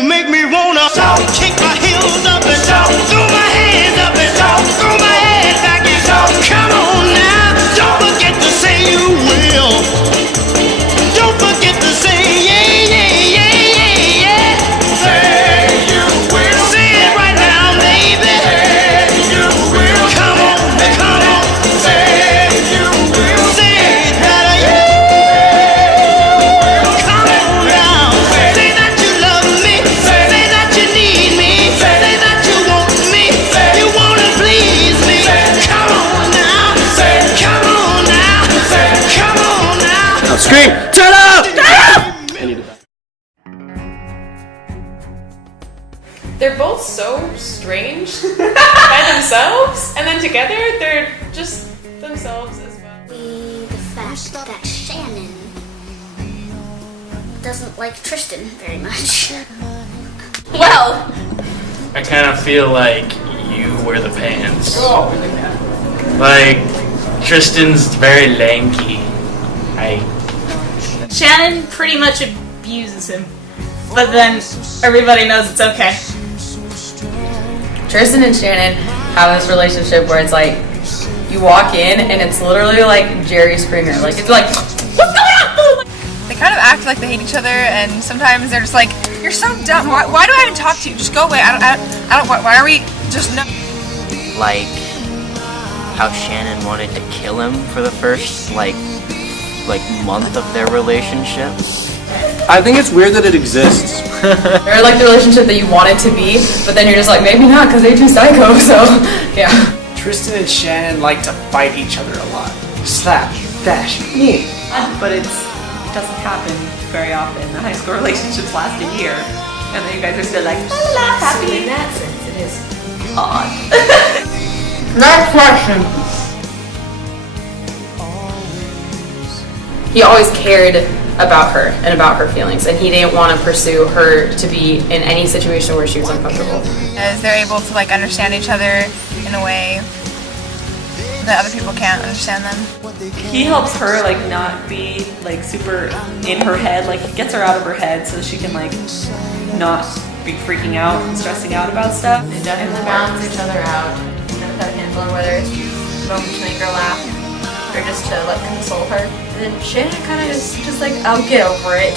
You make me wanna kick my heels up and throw my hands up and throw my head back and come on now. Don't forget to say you will. Don't forget to say yeah, yeah, yeah, yeah, yeah. Say you will. Say it right now, baby. Say you will. Come on, come on. Say you will. Say it better, yeah. Come on now. Say that you love me. Say that you need me. Say that you want me. You wanna please me. Come on now. Come on now. Come on now. Now scream! Turn up! They're both so strange by themselves, and then together they're just themselves as well. The fact that Shannon doesn't like Tristan very much. Well, I kind of feel like you wear the pants. Like, Tristan's very lanky. Shannon pretty much abuses him, but then everybody knows it's okay. Tristan and Shannon have this relationship where it's like you walk in and it's literally like Jerry Springer. Like it's like, what's going on? They kind of act like they hate each other, and sometimes they're just like, "You're so dumb. Why do I even talk to you? Just go away. I don't. Why are we just no?" Like how Shannon wanted to kill him for the first like month of their relationship. I think it's weird that it exists. They're like the relationship that you want it to be, but then you're just like, maybe not because they're too psycho, so yeah. Tristan and Shannon like to fight each other a lot. Slap, dash, yeah. But it doesn't happen very often. The high school relationships last a year, and then you guys are still like, la la la, happy. so in that sense, it is Odd. Next question. He always cared about her and about her feelings, and he didn't want to pursue her to be in any situation where she was uncomfortable. As they're able to like understand each other in a way that other people can't understand them. He helps her like not be like super in her head, like he gets her out of her head so she can like not be freaking out and stressing out about stuff. They definitely balance each other out. Knows how to handle her, whether it's moments to make her laugh or just to like console her. And then Shannon kind of is just like, I'll get over it.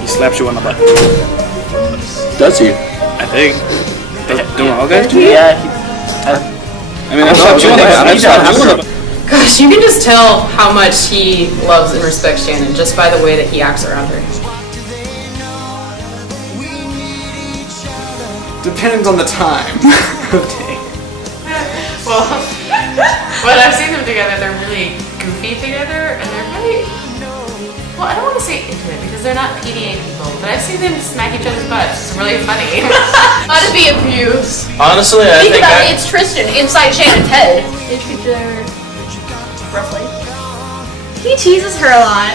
He slaps you on the butt. Does he? I think. Don't all guys do Yeah. I mean, I've slapped you on the butt. I've slapped you on the butt. Gosh, you can just tell how much he loves and respects Shannon just by the way that he acts around her. Depends on the time of day. Well, when I've seen them together, they're really goofy together, and they're really, well, I don't want to say intimate because they're not PDA people, but I've seen them smack each other's butts. It's really funny. How to be abused. Honestly, I Think think about it, it's Tristan inside Shannon's head. They treat each other roughly. He teases her a lot.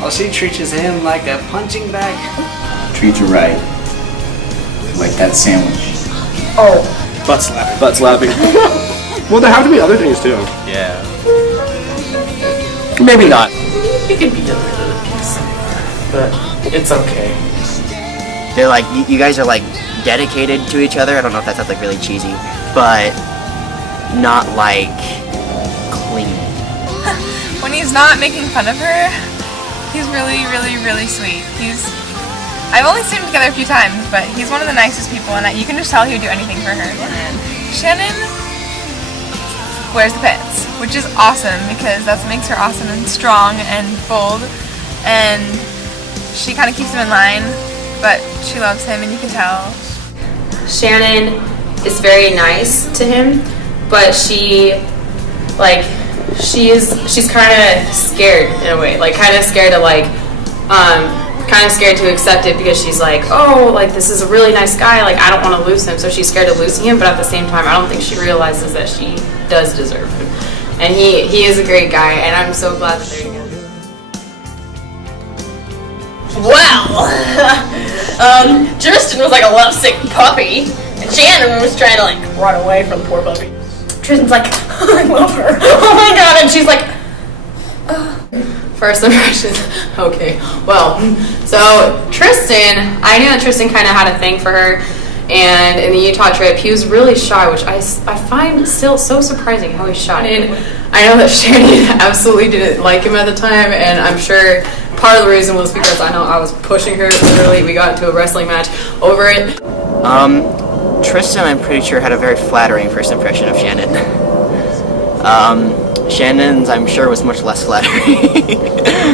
Well, she treats him like a punching bag. Treat you right. Like that sandwich. Oh. Butt slapping. Butt slapping. Well, there have to be other things too. Yeah. Maybe not. You can be a little piece, but it's okay. They're like you guys are like dedicated to each other. I don't know if that sounds like really cheesy, but not like clingy. When he's not making fun of her, he's really, really, really sweet. I've only seen them together a few times, but he's one of the nicest people, and you can just tell he would do anything for her. And Shannon wears the pants, which is awesome because that makes her awesome and strong and bold, and she kind of keeps him in line, but she loves him, and you can tell. Shannon is very nice to him, but she's kind of scared in a way, like kind of scared to kind of scared to accept it because she's like, oh, like this is a really nice guy, like I don't want to lose him, so she's scared of losing him, but at the same time I don't think she realizes that she does deserve him, and he is a great guy, and I'm so glad that they're together. Well, Tristan was like a lovesick puppy, and Shannon was trying to like run away from the poor puppy. Tristan's like, I love her, oh my god, and she's like, First impressions. Okay. Well, so Tristan, I knew that Tristan kind of had a thing for her, and in the Utah trip, he was really shy, which I find still so surprising how he's shy. And I know that Shannon absolutely didn't like him at the time, and I'm sure part of the reason was because I know I was pushing her. Literally, we got into a wrestling match over it. Tristan, I'm pretty sure, had a very flattering first impression of Shannon. Shannon's, I'm sure, was much less flattering.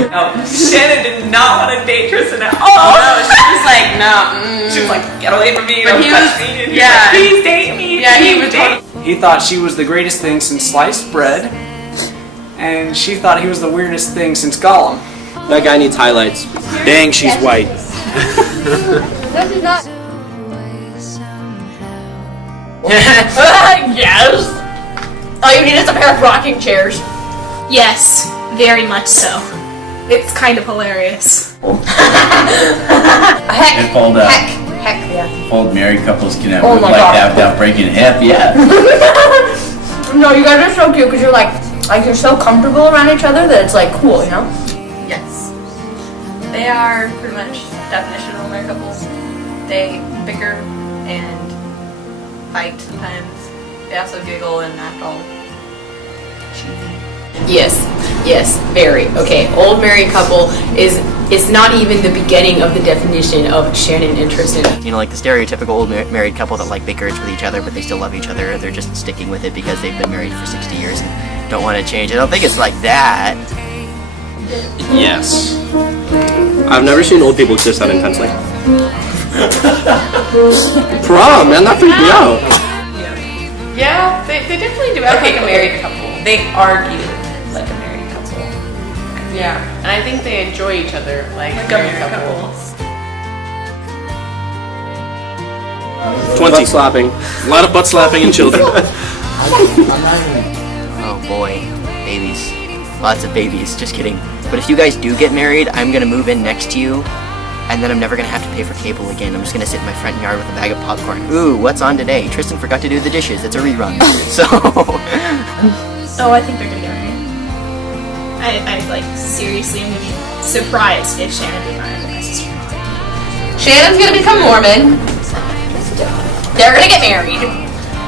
No, Shannon did not want to date Tristan at all. No, she was like, no. She was like, get away from me, But don't he touch was- me. And he yeah. was like, please date me. Yeah, he please was date totally. He thought she was the greatest thing since sliced bread, and she thought he was the weirdest thing since Gollum. That guy needs highlights. Dang, she's white. This is not. Yes. All you need is a pair of rocking chairs. Yes, very much so. It's kind of hilarious. If old married couples can have Oh live my like God. that without breaking half, yeah. No, you guys are so cute because you're like you're so comfortable around each other that it's like cool, you know? Yes. They are pretty much definition of married couples. They bicker and fight sometimes. They also giggle and act all cheesy. Yes, very. Okay, old married couple it's not even the beginning of the definition of Shannon and Tristan. You know, like the stereotypical old married couple that like bickers with each other, but they still love each other. They're just sticking with it because they've been married for 60 years and don't want to change. I don't think it's like that. Yes. I've never seen old people kiss that intensely. Prom, man, that freaked me out. Yeah, they definitely do act like a married couple. They argue like a married couple. Yeah, and I think they enjoy each other like a married couple. 20. Butt slapping. A lot of butt slapping and children. Oh boy, babies. Lots of babies, just kidding. But if you guys do get married, I'm gonna move in next to you, and then I'm never gonna have to pay for cable again. I'm just gonna sit in my front yard with a bag of popcorn. Ooh, what's on today? Tristan forgot to do the dishes. It's a rerun. So... Oh, I think they're gonna get married. I like, seriously, I'm gonna be surprised if Shannon be married to my sister. Shannon's gonna become Mormon. They're gonna get married.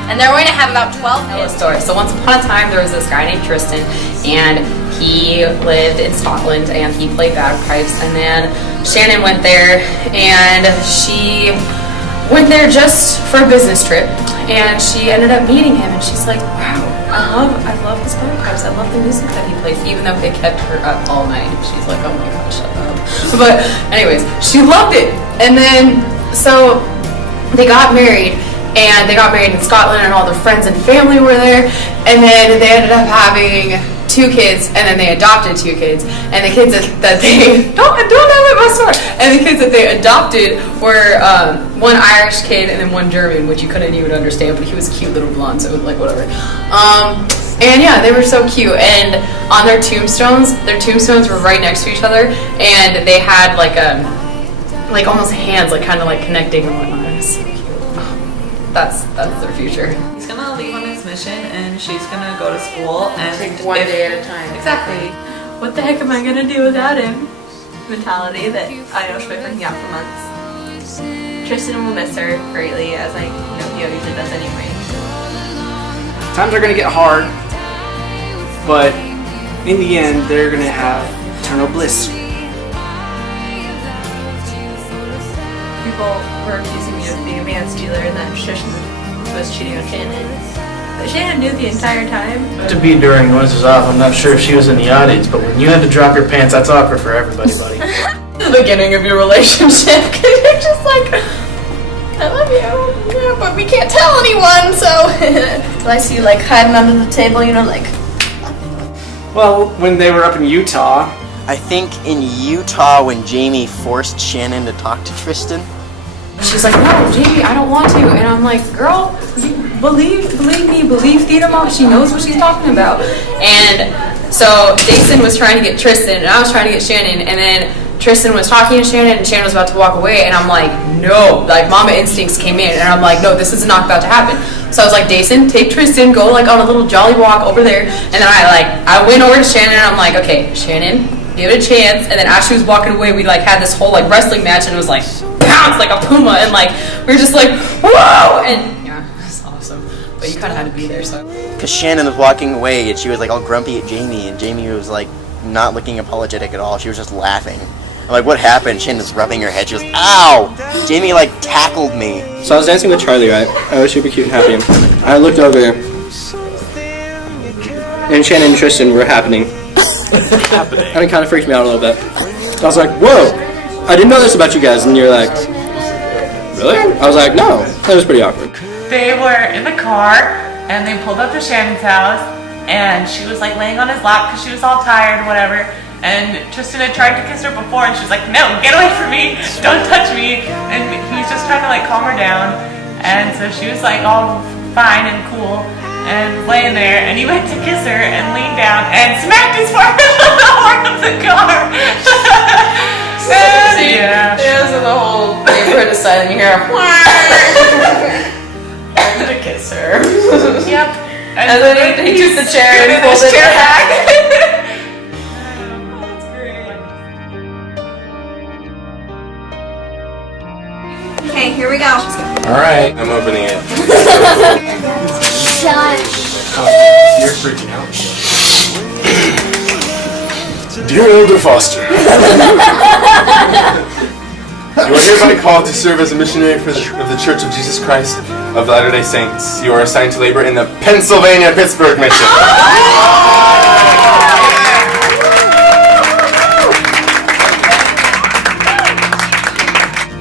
And they're going to have about 12 kids. Story. So once upon a time, there was this guy named Tristan, and he lived in Scotland, and he played bagpipes. And then Shannon went there, and she went there just for a business trip. And she ended up meeting him, and she's like, wow, I love his bagpipes. I love the music that he plays, even though they kept her up all night. She's like, oh my god, shut up. But anyways, she loved it. And then, so they got married. And they got married in Scotland, and all their friends and family were there. And then they ended up having 2 kids, and then they adopted 2 kids. And the kids that they don't have it my story. And the kids that they adopted were 1 Irish kid and then 1 German, which you couldn't even understand, but he was a cute little blonde, so it was like whatever. And yeah, they were so cute. And on their tombstones were right next to each other, and they had like almost hands, like kind of like connecting and whatnot. It was so cute. That's their future. He's gonna leave on his mission, and she's gonna go to school and Take one day at a time. Exactly. What the heck am I gonna do without him? Mentality that I know she'll be freaking out for months. Tristan will miss her greatly, as I know he always does anyway. Times are gonna get hard, but in the end, they're gonna have eternal bliss. People were accusing me of being a man stealer and that Tristan was cheating on Shannon. But Shannon knew the entire time. To be during Noises Off, I'm not sure if she was in the audience, but when you had to drop your pants, that's awkward for everybody, buddy. The beginning of your relationship, because you're just like, I love you, yeah, but we can't tell anyone, so. I see you like hiding under the table, you know, like. Well, when they were up in Utah, I think in Utah when Jamie forced Shannon to talk to Tristan. She's like, no, Jamie, I don't want to. And I'm like, girl, believe me, believe Theater Mom. She knows what she's talking about. And so Jason was trying to get Tristan, and I was trying to get Shannon. And then Tristan was talking to Shannon, and Shannon was about to walk away. And I'm like, no. Like, mama instincts came in. And I'm like, no, this is not about to happen. So I was like, Jason, take Tristan, go like on a little jolly walk over there. And then I went over to Shannon, and I'm like, okay, Shannon, gave it a chance, and then as she was walking away, we like had this whole like wrestling match, and it was like pounce like a puma, and like we were just like whoa, and yeah, it was awesome. But you kind of had to be there, so. Because Shannon was walking away and she was like all grumpy at Jamie, and Jamie was like not looking apologetic at all. She was just laughing. I'm like, what happened? Shannon was rubbing her head. She goes, ow! Jamie like tackled me. So I was dancing with Charlie, right? I was super cute and happy. I looked over, and Shannon and Tristan were happening. And it kind of freaked me out a little bit. I was like, whoa! I didn't know this about you guys. And you're like, really? I was like, no. That was pretty awkward. They were in the car, and they pulled up to Shannon's house, and she was like laying on his lap because she was all tired, whatever. And Tristan had tried to kiss her before, and she was like, no, get away from me, don't touch me. And he was just trying to like calm her down. And so she was like all fine and cool and laying there, and he went to kiss her and leaned down and smacked his forehead on the horn of the car. And, yeah. There's the whole neighborhood is silent, you hear I'm gonna kiss her. Yep. And then he took the chair and pulled it back. Okay, here we go. Alright, I'm opening it. You're freaking out. Dear Elder Foster, you are hereby called to serve as a missionary of the Church of Jesus Christ of Latter-day Saints. You are assigned to labor in the Pennsylvania-Pittsburgh mission.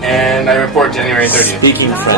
And I report January 30th. Speaking French.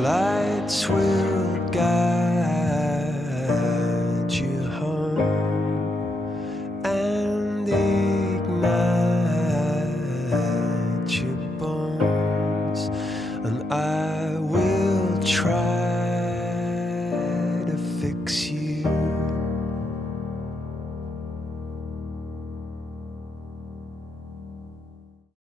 Lights will guide